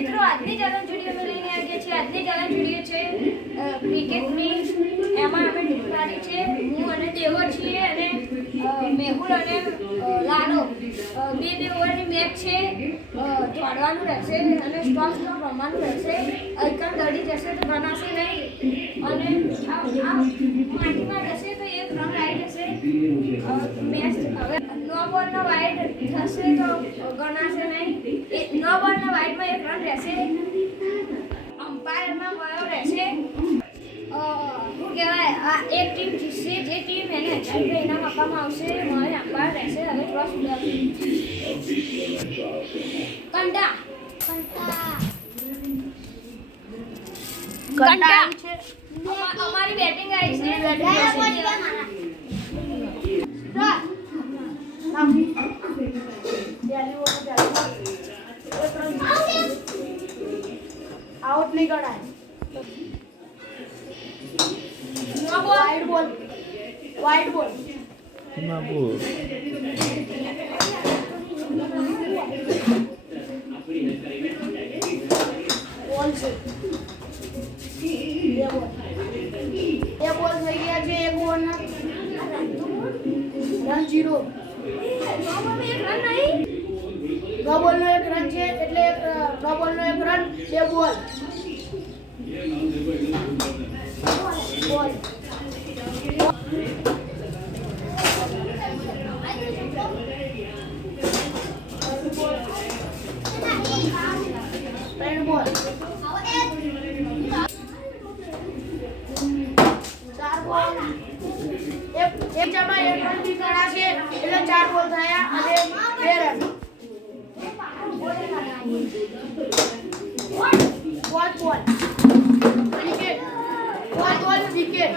મિત્રો આજની challenge video અમે લઈને આવ્યા છીએ. આજની ચેલેન્જ વિડીયો છે ક્રિકેટની. એમાં અમે ટીમ પાડી છે. હું અને દેવો છીએ અને મેહુલ અને લાલો. બે ઓવરની મેચ છે. દોડવાનું રહેશે અને સ્ટોપ રમવાનું રહેશે. એકમ દડી જશે તો ગણાશે નહીં અને માટીમાં જશે તો એક રન આવી જશે. મેચ હવે નો બોલનો વાઇડ થશે તો ગણાશે નહીં. નો બોલનો વાઇડમાં એક રન રહેશે. અમ્પાયરમાં ગયો રહેશે. શું કહેવાય, આ એક ટીમ જીતશે. જે ટીમ એને 1000 રૂપિયા ઇનામ આપવામાં આવશે. મારે અમ્પાયર રહેશે. હવે ક્રોસ કંટા કંટા છે. અમારી બેટિંગ આવી છે. आउट नहीं करना है. वाइड बॉल ના બોલ बॉल से ये बॉल થઈ ગયા છે. એક બોલ ના રન 0. નો બોલ નો એક રન છે એટલે નો બોલ નો એક રન. બે બોલ ત્રણ બોલ ચાર બોલ. એક જમા એક રન થી ગણા છે એટલે 4 બોલ થયા અને 2 રન. પાંચ બોલ વિકેટ.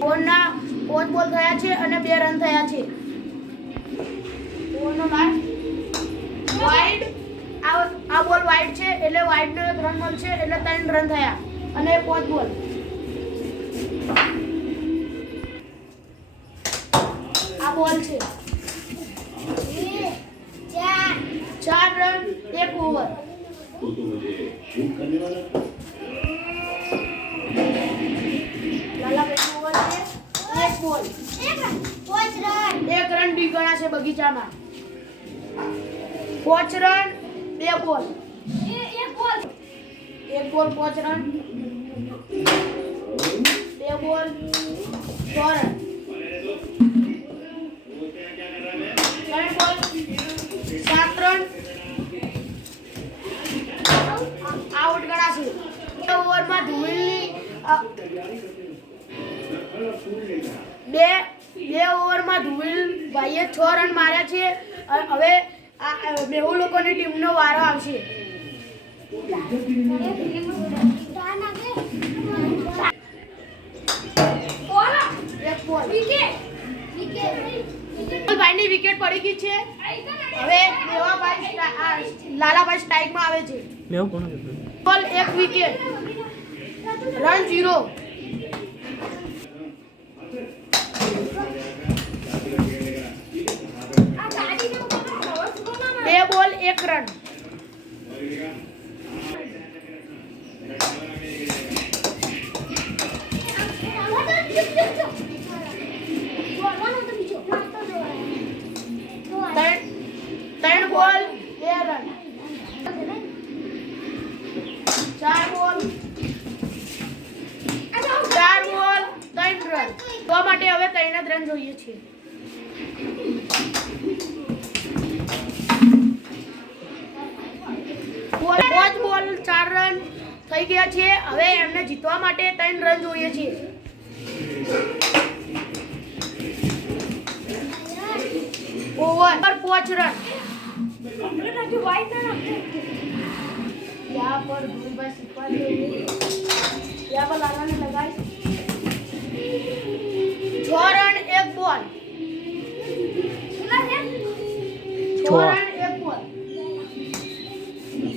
બોલના 5 બોલ થયા છે અને 2 રન થયા છે. બોલનો વાઇડ. આ બોલ વાઇડ છે એટલે વાઇડ નો એક રન મળશે એટલે 3 રન થયા અને 5 બોલ. આ બોલ છે. 4 રન 1 ઓવર. લાલાભાઈ ઓવર છે. 1 બોલ 1 રન ડી ગણા છે બગીચામાં. 5 રન 2 બોલ. 1 બોલ 5 રન 2 બોલ 6 રન. 3 બોલ 7 રન આઉટ ગણાશે. ઓવરમાં ધુમિલની બે ઓવરમાં ધુમિલ ભાઈએ 6 રન માર્યા છે. હવે મેહુલ લોકોની ટીમનો વારો આવશે. ભાઈની વિકેટ પડી ગઈ છે. હવે લાલાભાઈ સ્ટ્રાઇકમાં આવે છે. બોલ 1 વિકેટ રન 0. બે બોલ 1 રન. ત્રણ બોલ 2 રન. 4 બોલ 3 રન. તો માટે હવે 3 જ રન જોઈએ છે. પાંચ બોલ 4 રન થઈ ગયા છે. હવે એમને જીતવા માટે 3 રન જોઈએ છે. Over 5 run. यहाँ पर भूलभा सिपा दे. यहाँ पर लाला ने लगाई 6 रन 1 बॉल. 6 રન 1 બોલ.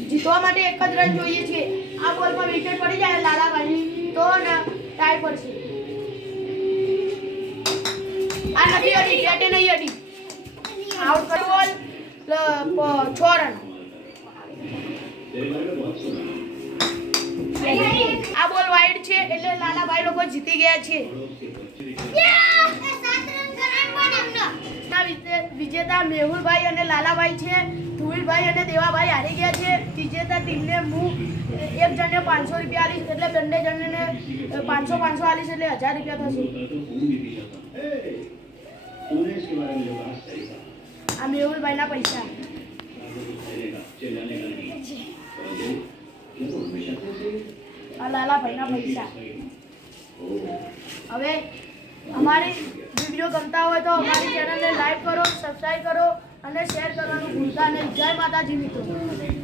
જીતવા માટે 1 જ રન જોઈએ છે. આ બોલમાં વિકેટ પડી જાય લાલાભાઈની તો ટાઈ પડશે. આ નથી અડી, બેટે નહીં અડી. આઉટ બોલ 6 રન. આ બોલ વાઈડ છે એટલે લાલાભાઈ લોકો જીતી ગયા છે. વિજેતા મેહુલભાઈ અને લાલાભાઈ છે. ધુવીલભાઈ અને દેવાભાઈ હારી ગયા છે. વિજેતા ટીમને હું એક જણને 500 રૂપિયા આલીશ એટલે બંને જણને 500 આલીશ એટલે 1000 રૂપિયા થશે. આ મેહુલભાઈના પૈસા. આ લાલાભાઈના પૈસા. હવે અમારી વિડીયો ગમતા હોય તો અમારી ચેનલને લાઈક કરો, સબસ્ક્રાઈબ કરો અને શેર કરવાનું ભૂલતા નહીં. જય માતાજી મિત્રો.